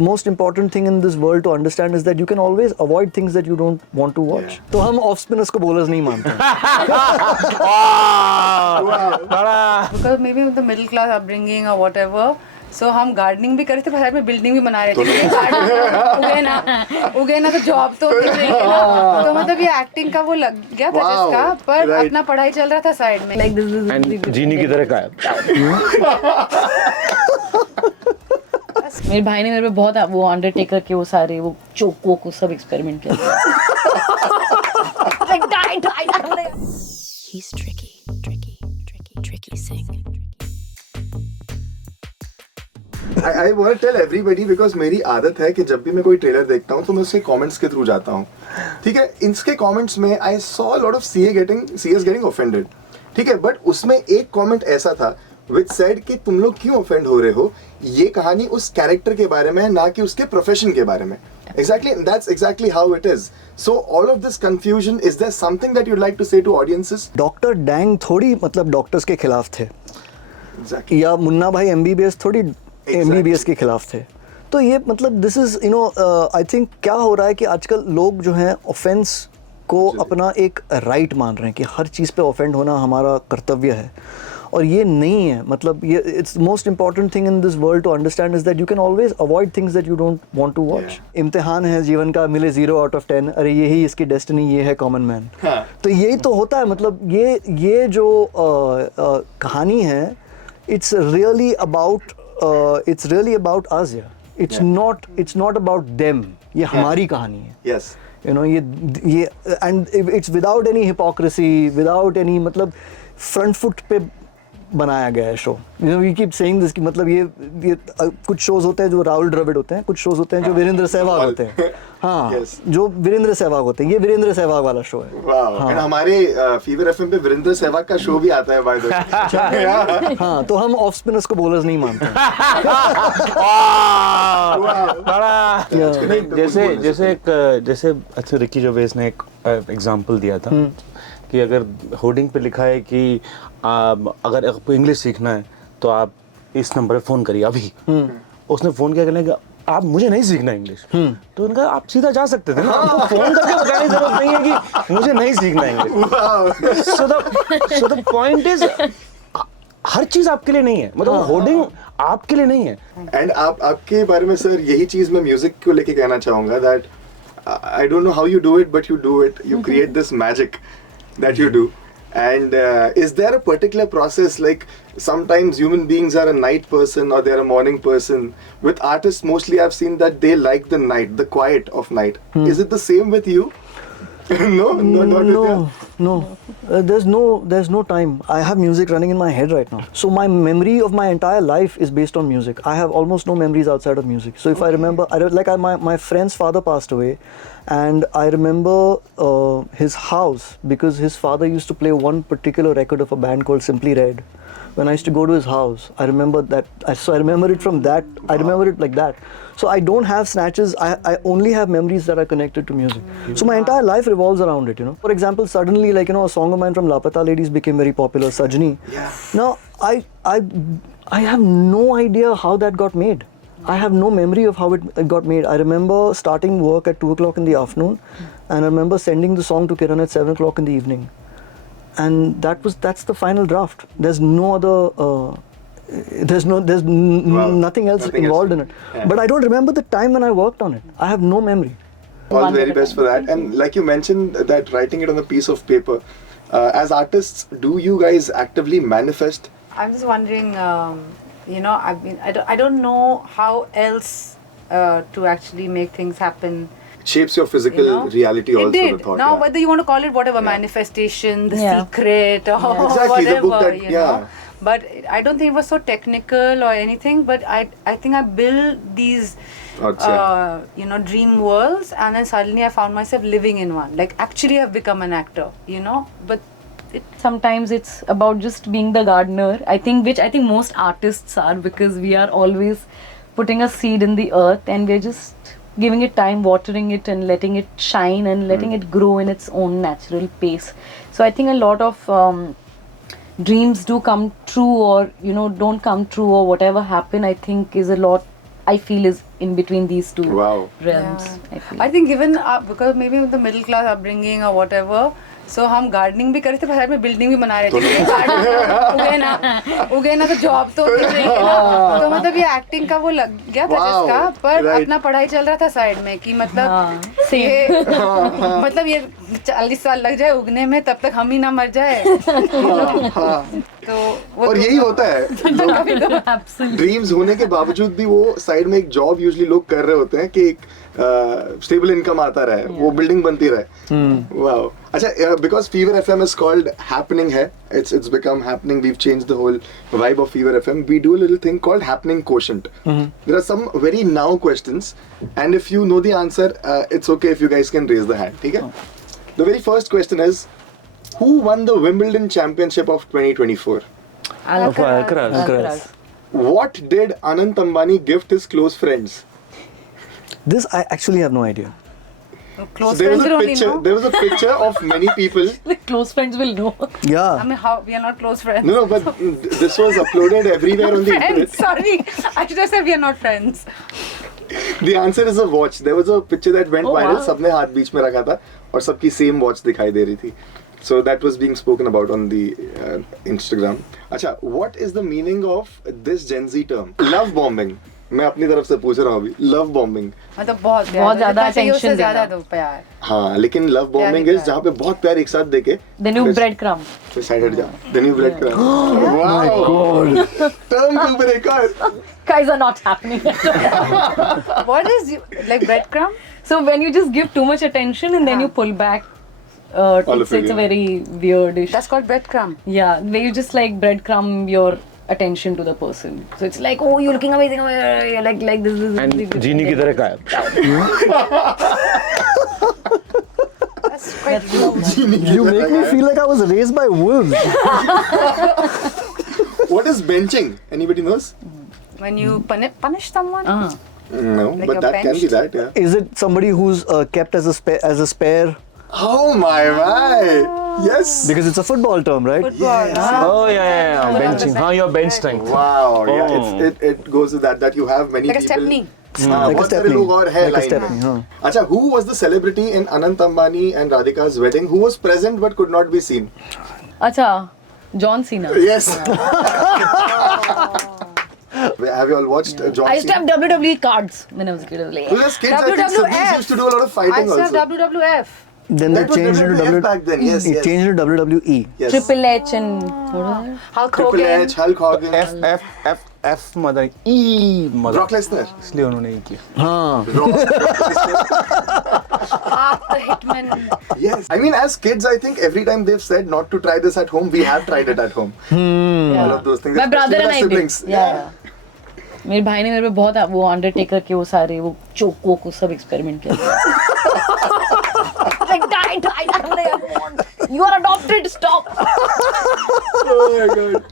the most important thing in this world to understand is that you can always avoid things that you don't want to watch. तो हम off spinners को bowlers नहीं मानते. Because maybe with the middle class upbringing or whatever, so हम gardening भी करते थे, side में बिल्डिंग भी बना रहे थे. उगे ना तो जॉब तो मिल रही है ना. तो मतलब ये एक्टिंग का वो लग गया था जिसका, पर अपना पढ़ाई चल रहा था साइड में. Like this is जीनी की तरह का. मेरे भाई ने मेरे पे बहुत वो अंडरटेकर के वो सारे वो चोक वो सब एक्सपेरिमेंट किया. Like die. He's tricky Singh. I want to tell everybody because मेरी आदत है कि जब भी मैं कोई ट्रेलर देखता हूँ तो मैं उसके कमेंट्स के थ्रू जाता हूँ. ठीक है, इसके कमेंट्स में I saw a lot of CAs getting offended. ठीक है, बट उसमें एक कमेंट ऐसा था which said कि तुम लोग क्यों ऑफेंड हो रहे हो, ये कहानी उस कैरेक्टर के बारे में है, ना कि उसके प्रोफेशन के बारे में. Exactly, that's exactly how it is. So all of this confusion, is there something that you'd like to say to audiences? Doctor dang थोड़ी मतलब डॉक्टर्स के खिलाफ थे. Exactly. या मुन्ना भाई MBBS थोड़ी MBBS के खिलाफ थे. तो ये मतलब दिस इज आई थिंक क्या हो रहा है कि आजकल लोग जो हैं ऑफेंस को अपना एक राइट मान रहे हैं कि हर चीज़ पे ऑफेंड होना हमारा कर्तव्य है, और ये नहीं है. मतलब ये it's most important thing in this world to understand is that you can always avoid things that you don't want to watch. इम्तिहान है जीवन का, मिले 0 out of 10, अरे यही इसकी डेस्टिनी, ये है कॉमन मैन. तो यही तो होता है. मतलब ये जो कहानी है, it's really about us. It's not about them. ये हमारी कहानी है. Yes. You know, ये and it's without any hypocrisy, without any मतलब front foot पे बनाया गया है show. You know, we keep saying this कि मतलब ये कुछ शोज होते हैं जो राहुल द्रविड़ होते हैं, कुछ शोज होते हैं जो वीरेंद्र सहवाग होते हैं. हाँ, जो वीरेंद्र सहवाग होते हैं, ये वीरेंद्र सहवाग वाला शो है. हाँ. हमारे फीवर FM पे वीरेंद्र सहवाग का शो भी आता है by the way. हाँ, तो हम ऑफ स्पिनर्स को बॉलर्स नहीं मानते. जैसे अच्छा रिकी जर्वेस ने एक एग्जांपल दिया था कि अगर होर्डिंग पे लिखा है कि अगर आपको इंग्लिश सीखना है तो आप इस नंबर पे फ़ोन करिए अभी. उसने फ़ोन किया, कहने का आप मुझे नहीं सीखना इंग्लिश. तो उनका आप सीधा जा सकते थे ना, आपको फ़ोन करके बताने की ज़रूरत नहीं है कि मुझे नहीं सीखना English. So the point is हर चीज़ आपके लिए नहीं है. मतलब होर्डिंग आपके लिए नहीं है. एंड आपके बारे में सर यही चीज़ मैं म्यूजिक को लेके कहना चाहूँगा that I don't know how you do it, but you do it. You create this magic that you do. And is there a particular process, like sometimes human beings are a night person or they're a morning person? With artists, mostly I've seen that they like the night, the quiet of night. Is it the same with you? No. There's no time. I have music running in my head right now. So my memory of my entire life is based on music. I have almost no memories outside of music. So if I remember, my friend's father passed away, and I remember his house because his father used to play one particular record of a band called Simply Red. When I used to go to his house, I remember that. So I remember it from that. I remember it like that. So I don't have snatches. I only have memories that are connected to music. So my entire life revolves around it. You know. For example, suddenly, like, you know, a song of mine from Lapata Ladies became very popular, Sajni. Yeah. Now I have no idea how that got made. I have no memory of how it got made. I remember starting work at 2 o'clock in the afternoon, and I remember sending the song to Kiran at 7 o'clock in the evening. And that's the final draft. There's no other nothing else involved in it. Yeah. But I don't remember the time when I worked on it. I have no memory. All the very best for that. And like you mentioned that writing it on a piece of paper, as artists, do you guys actively manifest? I'm just wondering, you know, I don't know how else to actually make things happen. It shapes your physical reality also. It did. The thought, Now, whether you want to call it whatever, manifestation, the secret, or Exactly, whatever, the book that, you know. But I don't think it was so technical or anything. But I think I built these, you know, dream worlds, and then suddenly I found myself living in one. Like actually, I've become an actor, you know. But sometimes it's about just being the gardener. I think most artists are, because we are always putting a seed in the earth and we're just giving it time, watering it and letting it shine and letting it grow in its own natural pace. So I think a lot of dreams do come true, or, you know, don't come true, or whatever happen, I think is a lot, I feel, is in between these two Wow. realms. Yeah. I feel. I think given because maybe with the middle class upbringing or whatever, so हम gardening भी कर रहे थे, side में building भी बना रहे थे कि garden उगे ना तो जॉब तो होती रहेगी ना, तो मतलब ये एक्टिंग का वो लग गया था Wow, जिसका, पर right. अपना पढ़ाई चल रहा था साइड में कि मतलब हाँ, ये मतलब ये 40 साल लग जाए उगने में, तब तक हम ही ना मर जाए। तो वो और यही होता है, ड्रीम्स होने के बावजूद भी वो साइड में एक जॉब यूजुअली लोग कर रहे होते हैं कि एक स्टेबल इनकम आता रहे, वो बिल्डिंग बनती रहे। वाओ। अच्छा, because Fever FM is called happening है, it's become happening, we change the whole vibe of Fever FM, we do a little thing called happening quotient. There are some very now questions and if you know the answer it's okay if you guys can raise the hand, ठीक है? The very first question is who won the Wimbledon championship of 2024? Alcaraz. What did Anant Ambani gift his close friends? This I actually have no idea. close There friends was will a only picture. know. There was a picture of many people. The close friends will know. Yeah. I mean, how we are not close friends. No, but this was uploaded everywhere on the Friends, internet. sorry, I should have said we are not friends. The answer is a watch. There was a picture that went Oh, viral. wow. सबने हाथ बीच में रखा था और सबकी same watch दिखाई दे रही थी. So that was being spoken about on the Instagram. अच्छा, what is the meaning of this Gen Z term? Love bombing. मैं अपनी तरफ से पूछ रहा हूँ अभी. Love bombing. मतलब बहुत बहुत ज्यादा attention उससे ज्यादा देना। दो प्यार। हाँ, लेकिन love bombing प्यार। is जहाँ पे बहुत प्यार एक साथ देके The new breadcrumb. फिर साइड हट जा. The new breadcrumb. Wow. God. Term के ऊपर एक और. Guys are not happening. What is like breadcrumb? So when you just give too much attention and then you pull back, All of it's it, a yeah. very weirdish. That's called breadcrumb. Yeah, where you just like breadcrumb your attention to the person. So it's like, oh, you're looking amazing. You're like this. And genie की तरह गायब. That's quite rude. You make me feel like I was raised by wolves. What is benching? Anybody knows? When you punish someone. No, Like but you're that can be benched? that, yeah. Is it somebody who's kept as a spare? Oh my. Yes. Because it's a football term, right? Football. Oh yeah. Benching. हाँ, your bench strength. Wow. Yeah. Oh. It goes with that you have many Like a people. stepney. हाँ, Like a बहुत सारे stepney. लोग और है Like a line stepney, में. हाँ. अच्छा, who was the celebrity in Anant Ambani and Radhika's wedding who was present but could not be seen? Acha, John Cena. Yes. Have you all watched John I used to Cena? have WWE cards when I was a kid. I was like, Well, as kids, I think WWF. siblings used to do a lot of I fighting used to have also. WWF. Then That they was changed into WWF back then, yes, It yes. changed into WWE. Yes. Triple H and what was it? Hulk Triple Hogan. H, Hulk Hogan, F mother E mother. Brock Lesnar. इसलिए उन्होंने ये किया. हाँ. Mark the Hitman. Yes. I mean, as kids, I think every time they've said not to try this at home, we have tried it at home. All of those things. My brother and I especially did. siblings. Yeah. मेरे भाई ने मेरे पे बहुत वो Undertaker के वो सारे वो चोक वो सब एक्सपेरिमेंट किया. Like die. You are adopted. Stop. Oh my god.